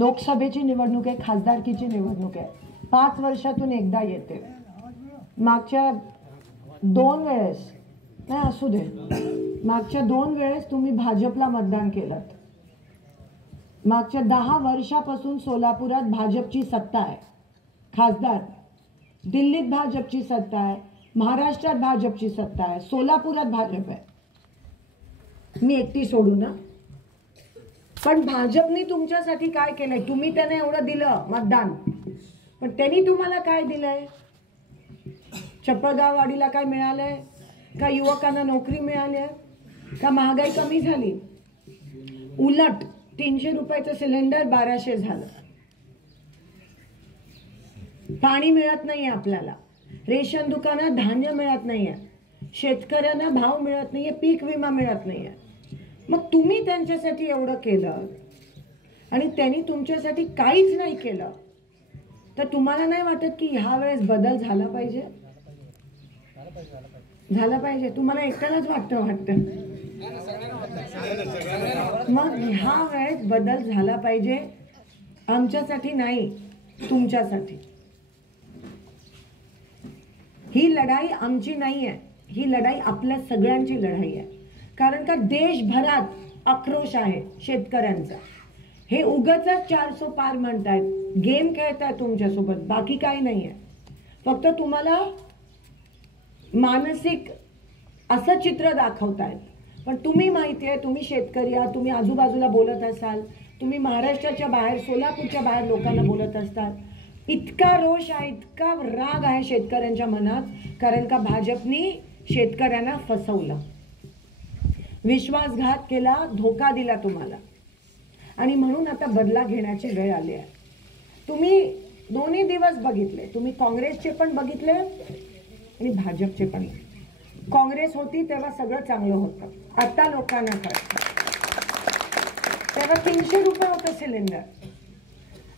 लोकसभेची निवडणूक आहे, खासदारकीची निवडणूक आहे, 5 वर्षातून एकदा येते. मागच्या 2 वेळेस नाही असू दे, मागच्या 2 वेळेस तुम्ही भाजपला मतदान केलं. मागच्या 10 वर्षापासून सोलापुरात भाजपची सत्ता आहे. खासदार दिल्लीत भाजपची सत्ता आहे, महाराष्ट्रात भाजपची सत्ता आहे, सोलापुरात भाजप आहे. मी एकटी सोडू ना. पण भाजपने तुमच्यासाठी काय केलंय? तुम्ही त्याने एवढं दिलं मतदान, पण त्यांनी तुम्हाला काय दिलंय? चप्पळगाववाडीला काय मिळालंय का? युवकांना नोकरी मिळाली का? महागाई कमी झाली? उलट 300 रुपयाचं सिलेंडर 1200 झालं. पाणी मिळत नाहीये आपल्याला, रेशन दुकानात धान्य मिळत नाहीये, शेतकऱ्यांना भाव मिळत नाहीये, पीक विमा मिळत नाहीये. मग तुम्ही त्यांच्यासाठी एवढं केलं आणि त्यांनी तुमच्यासाठी काहीच नाही केलं, तर तुम्हाला नाही वाटत की ह्या वेळेस बदल झाला पाहिजे? झाला पाहिजे. तुम्हाला एकट्यालाच वाटतं? मग ह्या वेळेस बदल झाला पाहिजे. आमच्यासाठी नाही, तुमच्यासाठी. ही लढाई आमची नाही आहे, ही लढाई आपल्या सगळ्यांची लढाई आहे. कारण का देशभरात आक्रोश आहे शेतकऱ्यांचा. हे उगाच 400 पार म्हणतायत, गेम खेळतायत तुमच्यासोबत, बाकी काही नाही आहे. फक्त तुम्हाला मानसिक असं चित्र दाखवतायत. पण तुम्ही माहिती आहे, तुम्ही शेतकरी आहात, तुम्ही आजूबाजूला बोलत असाल, तुम्ही महाराष्ट्राच्या बाहेर, सोलापूरच्या बाहेर लोकांना बोलत असताल. इतका रोष आहे, इतका राग आहे शेतकऱ्यांच्या मनात, कारण का भाजपनी शेतकऱ्यांना फसवलं, विश्वासघात केला, धोका दिला तुम्हाला. आणि म्हणून आता बदला घेण्याची वेळ आली आहे. तुम्ही दोन्ही दिवस बघितले, तुम्ही काँग्रेसचे पण बघितले आणि भाजपचे पण. काँग्रेस होती तेव्हा सगळं चांगलं होतं, आता लोकांना कळतं. तेव्हा 300 रुपये होतं सिलेंडर,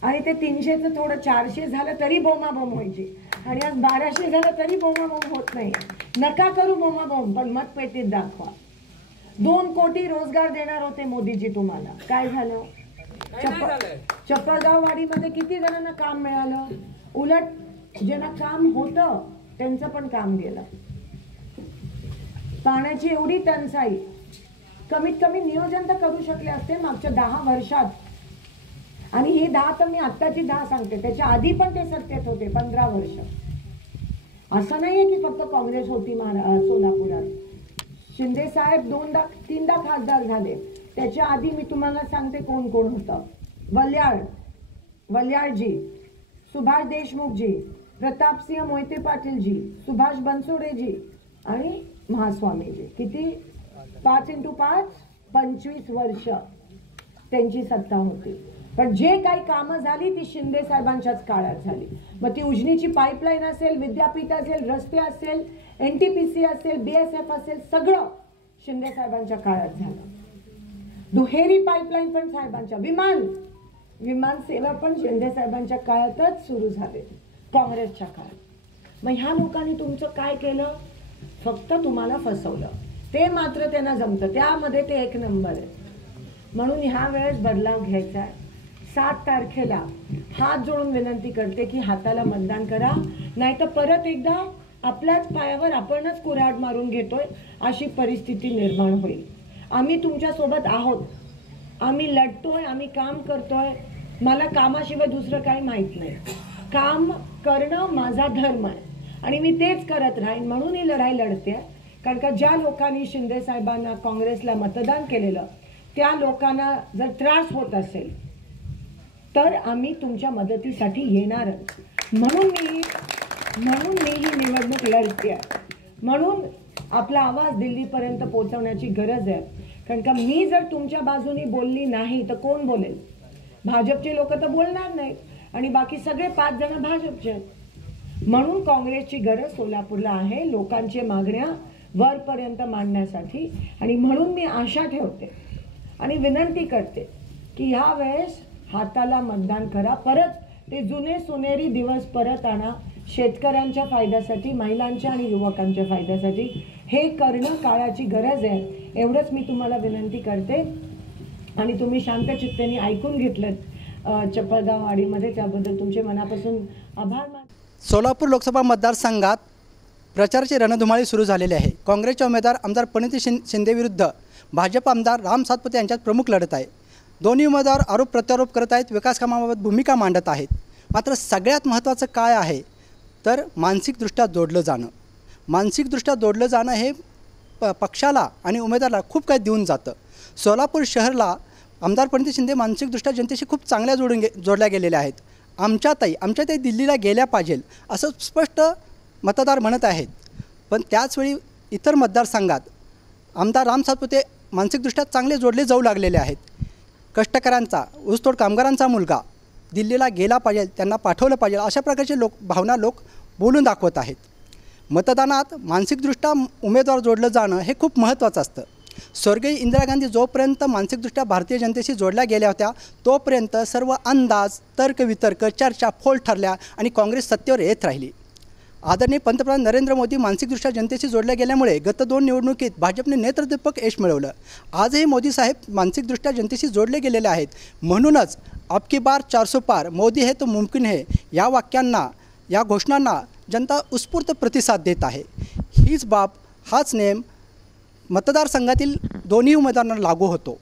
आणि ते 300चं थोडं 400 झालं तरी बोमाबोम व्हायची, आणि आज 1200 झालं तरी बोमाबोम होत नाही. नका करू बोमाबोम, पण मतपेटीत दाखवा. 2 कोटी रोजगार देणार होते मोदीजी तुम्हाला, काय झालं? चप्पळगाववाडीमध्ये किती जणांना काम मिळालं? उलट ज्यांना काम होतं त्यांचं पण काम गेलं. पाण्याची एवढी टंचाई, कमीत कमी नियोजन तर करू शकले असते मागच्या 10 वर्षात. आणि ही 10 तर मी आत्ताची 10 सांगते, त्याच्या आधी पण ते सत्तेत होते 15 वर्ष. असं नाहीये की फक्त काँग्रेस होती सोलापुरात. शिंदे साहेब 2दा-3दा खासदार झाले. त्याच्या आधी मी तुम्हाला सांगते कोण कोण होतं. वल्याळजी, सुभाष देशमुखजी, प्रतापसिंह मोहिते पाटीलजी, सुभाष बनसोडेजी आणि महास्वामीजी. किती? 5x5 25 वर्ष त्यांची सत्ता होती. पण जे काही कामं झाली ती शिंदे साहेबांच्याच काळात झाली. मग ती उजनीची पाईपलाईन असेल, विद्यापीठ असेल, रस्ते असेल, NTPC असेल, BSF असेल, सगळं शिंदे साहेबांच्या काळात झालं. दुहेरी पाईपलाईन पण साहेबांच्या, विमान सेवा पण शिंदे साहेबांच्या काळातच सुरू झाले, काँग्रेसच्या काळात. मग ह्या लोकांनी तुमचं काय केलं? फक्त तुम्हाला फसवलं. ते मात्र त्यांना जमतं, त्यामध्ये ते 1 नंबर आहे. म्हणून ह्या वेळेस बदलाव घ्यायचा आहे. 7 तारखेला हात जोडून विनंती करते की हाताला मतदान करा, नाहीतर परत एकदा आपल्याच पायावर आपणच कुऱ्हाड मारून घेतोय अशी परिस्थिती निर्माण होईल. आम्ही तुमच्या सोबत आहोत, आम्ही लढतोय, आम्ही काम करतोय. मला कामाशिवाय दुसरं काही माहित नाही. काम करणं माझा धर्म आहे आणि मी तेच करत राहीन. म्हणून ही लढाई लढते. कारण का ज्या लोकांनी शिंदे साहेबांना, काँग्रेसला मतदान केलेलं, त्या लोकांना जर त्रास होत असेल तर आम्ही तुमच्या मदतीसाठी येणार. म्हणून मी ही निवडणूक लढते. म्हणून आपला आवाज दिल्लीपर्यंत पोहोचवण्याची गरज आहे. कारण का मी जर तुमच्या बाजूनी बोलली नाही तर कोण बोलेल? भाजपचे लोक तर बोलणार नाही आणि बाकी सगळे 5 जण भाजपचे आहेत. म्हणून काँग्रेसची गरज सोलापूरला आहे, लोकांच्या मागण्या वरपर्यंत मांडण्यासाठी. आणि म्हणून मी आशा ठेवते आणि विनंती करते की ह्या वेळेस हाताला मतदान करा. परत ते जुने सोनेरी दिवस परत आणा, शेतकऱ्यांच्या फायद्यासाठी, महिलांच्या आणि युवकांच्या फायद्यासाठी. हे करणं काळाची गरज आहे. एवढंच मी तुम्हाला विनंती करते आणि तुम्ही शांत चित्तेने ऐकून घेतलं चप्पलगाव वाडीमध्ये, त्याबद्दल तुमचे मनापासून आभार मानते. सोलापूर लोकसभा मतदारसंघात प्रचाराची रणधुमाळी सुरू झालेली आहे. काँग्रेसचे उमेदवार आमदार प्रणिती शिंदे विरुद्ध भाजप आमदार राम सातपुते यांच्यात प्रमुख लढत आहे. दोन्ही उमेदवार आरोप प्रत्यारोप करत आहेत, विकास कामाबाबत भूमिका मांडत आहेत. मात्र सगळ्यात महत्त्वाचं काय आहे तर मानसिकदृष्ट्या जोडलं जाणं. मानसिकदृष्ट्या जोडलं जाणं हे पक्षाला आणि उमेदवाराला खूप काही देऊन जातं. सोलापूर शहरला आमदार प्रणिती शिंदे मानसिकदृष्ट्या जनतेशी खूप चांगल्या जोडल्या गेलेल्या आहेत. आमच्या दिल्लीला गेल्या पाहिजे असं स्पष्ट मतदार म्हणत आहेत. पण त्याचवेळी इतर मतदारसंघात आमदार राम सातपुते मानसिकदृष्ट्या चांगले जोडले जाऊ लागलेले आहेत. कष्टकऱ्यांचा, ऊसतोड कामगारांचा मुलगा दिल्लीला गेला पाहिजे, त्यांना पाठवलं पाहिजे, अशा प्रकारचे भावना लोक बोलून दाखवत आहेत. मतदानात मानसिकदृष्ट्या उमेदवार जोडलं जाणं हे खूप महत्त्वाचं असतं. स्वर्गीय इंदिरा गांधी जोपर्यंत मानसिकदृष्ट्या भारतीय जनतेशी जोडल्या गेल्या होत्या तोपर्यंत सर्व अंदाज, तर्कवितर्क, चर्चा फोल ठरल्या आणि काँग्रेस सत्तेवर येत राहिली. आदरणीय पंतप्रधान नरेंद्र मोदी मानसिकदृष्ट्या जनतेशी जोडल्या गेल्यामुळे गत 2 निवडणुकीत भाजपने नेत्रदीपक यश मिळवलं. आजही मोदी साहेब मानसिकदृष्ट्या जनतेशी जोडले गेलेले आहेत. म्हणूनच अब की बार 400 पार, मोदी है तो मुमकिन है या वाक्यांना, या घोषणांना जनता उत्स्फूर्त प्रतिसाद देत आहे. हीच बाब, हाच नेम मतदारसंघातील दोन्ही उमेदवारांना लागू होतो.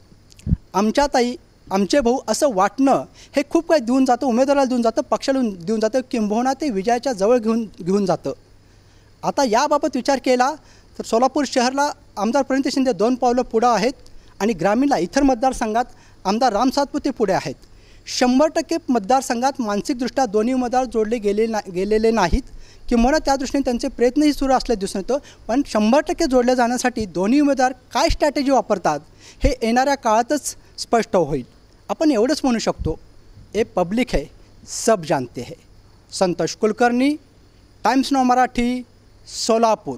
आमच्या ताई, आमचे भाऊ असं वाटणं हे खूप काही देऊन जातं, उमेदवाराला देऊन जातं, पक्षाला देऊन जातं, किंबहुना ते विजयाच्या जवळ घेऊन जातं. आता याबाबत विचार केला तर सोलापूर शहरला आमदार प्रणिती शिंदे 2 पावलं पुढं आहेत आणि ग्रामीणला इतर मतदारसंघात आमदार राम सातपुते पुढे आहेत. 100% मतदारसंघात मानसिकदृष्ट्या दोन्ही उमेदवार जोडले गेलेले नाहीत, किंवा त्या दृष्टीने त्यांचे प्रयत्नही सुरू असले दिसून येतं. पण 100% जोडले जाण्यासाठी दोन्ही उमेदवार काय स्ट्रॅटेजी वापरतात हे येणाऱ्या काळातच स्पष्ट होईल. आपण एवढंच म्हणू शकतो, ए पब्लिक है सब जानते हैं. Santosh Kulkarni, times now Marathi, Solapur.